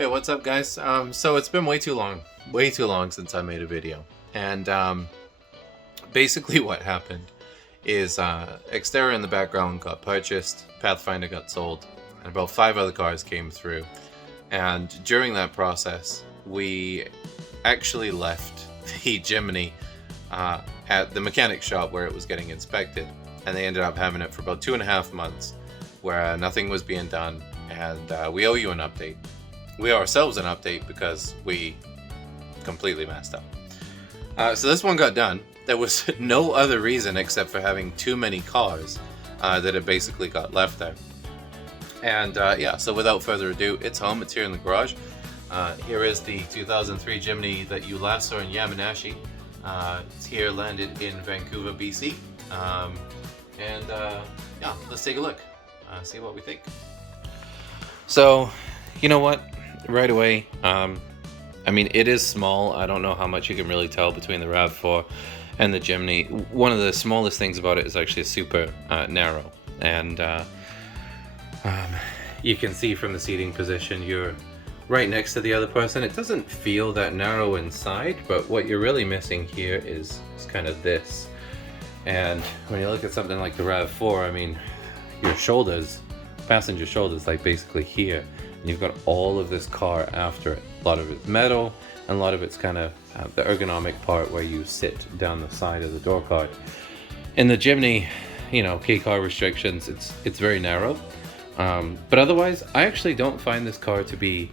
Hey, what's up, guys? So it's been way too long since I made a video, and basically what happened is Xterra in the background got purchased, Pathfinder got sold, and about 5 other cars came through. And during that process, we actually left the Jimny at the mechanic shop where it was getting inspected, and they ended up having it for about 2.5 months, where nothing was being done, and we owe you an update. We owe ourselves an update because we completely messed up. So this one got done. There was no other reason except for having too many cars that had basically got left there. And yeah, so without further ado, it's home. It's here in the garage. Here is the 2003 Jimny that you last saw in Yamanashi. It's here, landed in Vancouver, BC. Yeah, let's take a look, see what we think. So, you know what? Right away, I mean, it is small. I don't know how much you can really tell between the RAV4 and the Jimny. One of the smallest things about it is actually super narrow, and you can see from the seating position you're right next to the other person. It doesn't feel that narrow inside, but what you're really missing here is kind of this. And when you look at something like the RAV4, I mean, your shoulders, passenger shoulders, like basically here. And you've got all of this car after it. A lot of it's metal, and a lot of it's kind of the ergonomic part where you sit down the side of the door card. In the Jimny, you know, K-car restrictions, it's very narrow. But otherwise, I actually don't find this car to be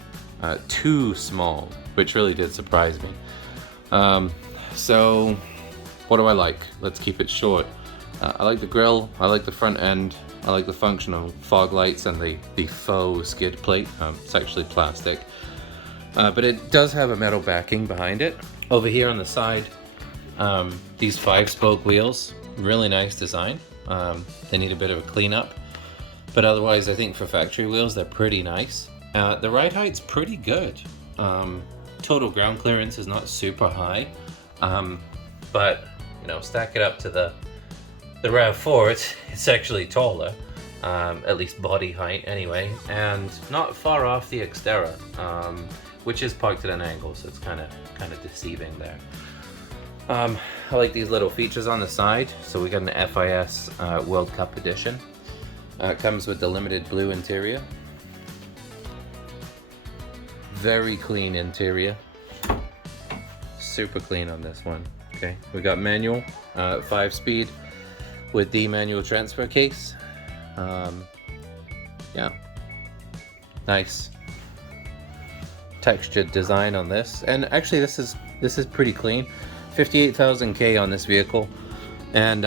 too small, which really did surprise me. So, what do I like? Let's keep it short. I like the grille, I like the front end, I like the functional fog lights and the faux skid plate. It's actually plastic, but it does have a metal backing behind it. Over here on the side, these 5-spoke wheels, really nice design. They need a bit of a cleanup, but otherwise I think for factory wheels they're pretty nice. The ride height's pretty good. Total ground clearance is not super high, but you know, stack it up to the RAV4, it's actually taller, at least body height anyway, and not far off the Xterra, which is parked at an angle, so it's kind of deceiving there. I like these little features on the side. So we got an FIS World Cup edition. It comes with the limited blue interior. Very clean interior. Super clean on this one. Okay, we got manual, 5-speed. With the manual transfer case. Yeah, nice textured design on this, and actually this is pretty clean. 58,000 K on this vehicle, and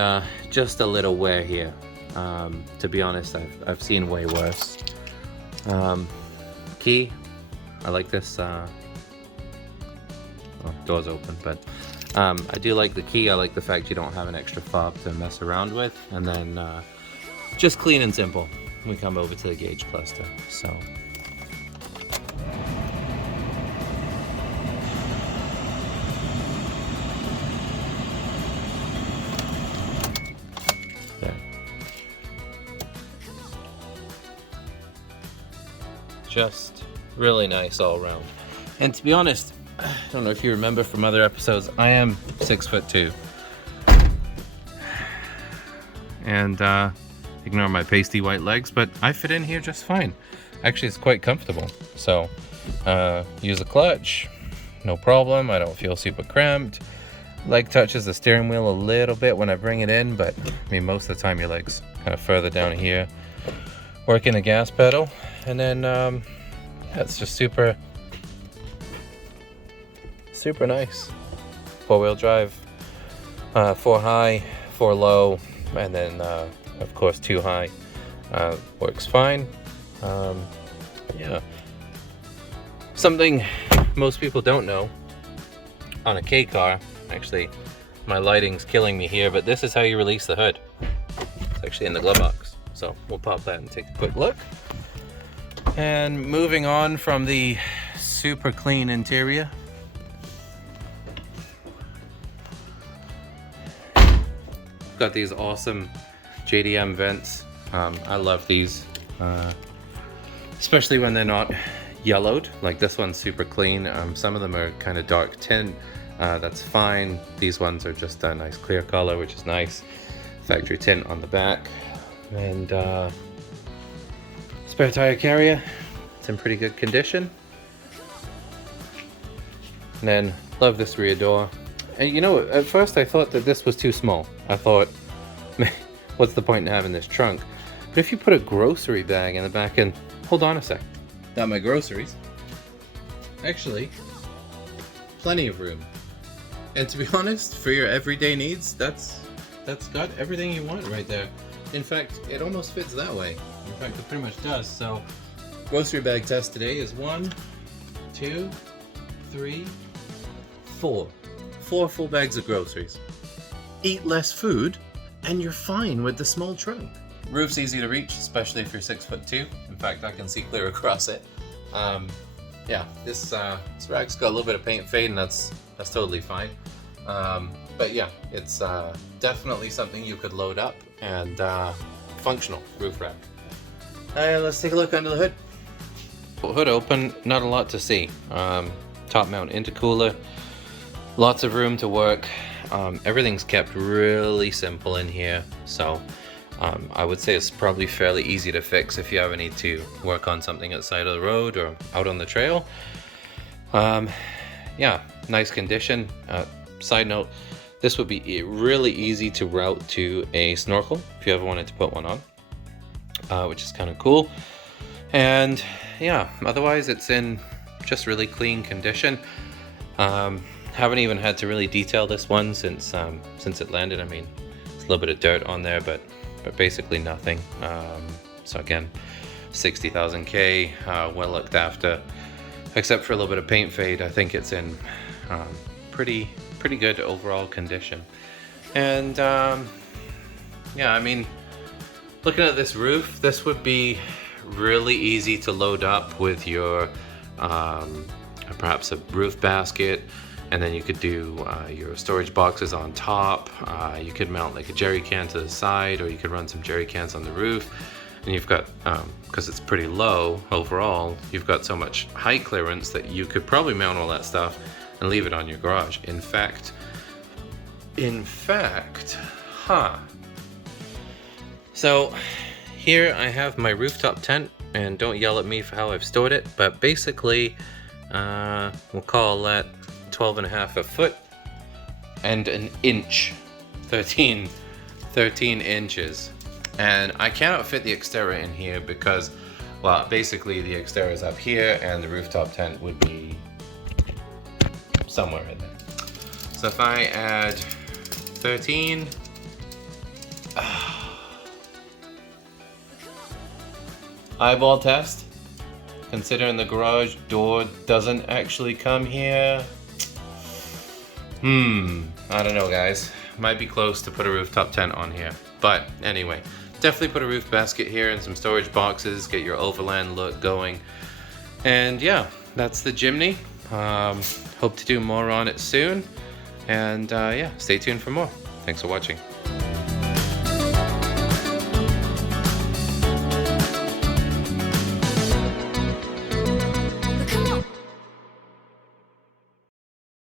just a little wear here. To be honest, I've seen way worse. Key, I like this. Well, door's open, but I do like the key. I like the fact you don't have an extra fob to mess around with. And then just clean and simple. We come over to the gauge cluster. So there. Just really nice all around. And to be honest, I don't know if you remember from other episodes, I am 6'2", and ignore my pasty white legs, but I fit in here just fine. Actually, it's quite comfortable. So use a clutch, no problem. I don't feel super cramped. Leg touches the steering wheel a little bit when I bring it in, but I mean, most of the time your legs kind of further down here. Working the gas pedal, and then yeah, it's just super nice. 4-wheel drive, 4 high, 4 low, and then of course 2 high. Works fine. Yeah. Something most people don't know on a K car, actually my lighting's killing me here, but this is how you release the hood. It's actually in the glove box. So we'll pop that and take a quick look. And moving on from the super clean interior, got these awesome JDM vents. I love these, especially when they're not yellowed. Like this one's super clean. Some of them are kind of dark tint. That's fine. These ones are just a nice clear color, which is nice. Factory tint on the back. And spare tire carrier. It's in pretty good condition. And then love this rear door. And you know, at first I thought that this was too small. I thought, what's the point in having this trunk? But if you put a grocery bag in the back, and hold on a sec. Got my groceries. Actually, plenty of room. And to be honest, for your everyday needs, that's got everything you want right there. In fact, it almost fits that way. In fact, it pretty much does. So, grocery bag test today is 1, 2, 3, 4. 4 full bags of groceries. Eat less food, and you're fine with the small trunk. Roof's easy to reach, especially if you're 6'2". In fact, I can see clear across it. Yeah, this rack's got a little bit of paint fade, and that's totally fine. But yeah, it's definitely something you could load up, and functional roof rack. Let's take a look under the hood. Hood open, not a lot to see. Top mount intercooler, lots of room to work. Everything's kept really simple in here, so I would say it's probably fairly easy to fix if you ever need to work on something at the side of the road or out on the trail. Yeah, nice condition. Side note, this would be really easy to route to a snorkel if you ever wanted to put one on, which is kind of cool. And yeah, otherwise it's in just really clean condition. Haven't even had to really detail this one since it landed. I mean, it's a little bit of dirt on there, but basically nothing. So again, 60,000 K, well looked after, except for a little bit of paint fade. I think it's in pretty good overall condition. And yeah, I mean, looking at this roof, this would be really easy to load up with your perhaps a roof basket, and then you could do your storage boxes on top. You could mount like a jerry can to the side, or you could run some jerry cans on the roof. And you've got, because it's pretty low overall, you've got so much height clearance that you could probably mount all that stuff and leave it on your garage. In fact, So here I have my rooftop tent, and don't yell at me for how I've stored it, but basically, we'll call that 12.5 a foot and an inch, 13 inches. And I cannot fit the exterior in here because, well, basically the exterior is up here and the rooftop tent would be somewhere in there. So if I add 13, eyeball test, considering the garage door doesn't actually come here. I don't know, guys. Might be close to put a rooftop tent on here. But anyway, definitely put a roof basket here and some storage boxes, get your overland look going. And yeah, that's the Jimny. Hope to do more on it soon. And yeah, stay tuned for more. Thanks for watching.